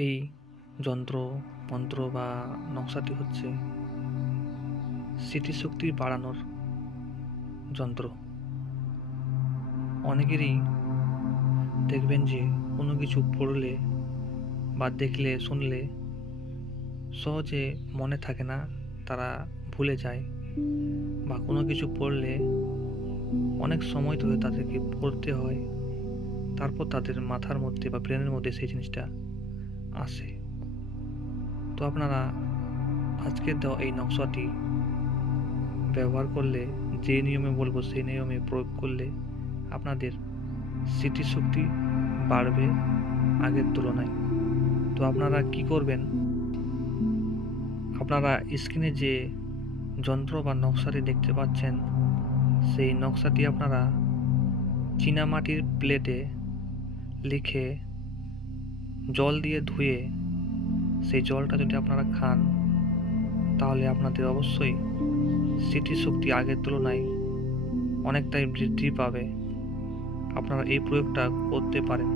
এই যন্ত্র মন্ত্র বা নকশাটি হচ্ছে স্মৃতিশক্তি বাড়ানোর যন্ত্র। অনেকেরই দেখবেন যে কোনো কিছু পড়লে বা দেখলে শুনলে সহজে মনে থাকে না, তারা ভুলে যায়, বা কোনো কিছু পড়লে অনেক সময় ধরে তাদেরকে পড়তে হয়, তারপর তাদের মাথার মধ্যে বা ব্রেনের মধ্যে সেই জিনিসটা আসে। তো আপনারা আজকের দেওয়া এই নকশাটি ব্যবহার করলে, যে নিয়মে বলবো সেই নিয়মে প্রয়োগ করলে আপনাদের স্মৃতিশক্তি বাড়বে আগের তুলনায়। তো আপনারা কি করবেন, আপনারা স্ক্রিনে যে যন্ত্র বা নকশাটি দেখতে পাচ্ছেন, সেই নকশাটি আপনারা চীনামাটির প্লেটে লিখে জল দিয়ে ধুয়ে সেই জলটা যদি আপনারা খান, তাহলে আপনাদের অবশ্যই স্মৃতিশক্তি আগের তুলনায় অনেকটাই বৃদ্ধি পাবে। আপনারা এই প্রয়োগটা করতে পারেন।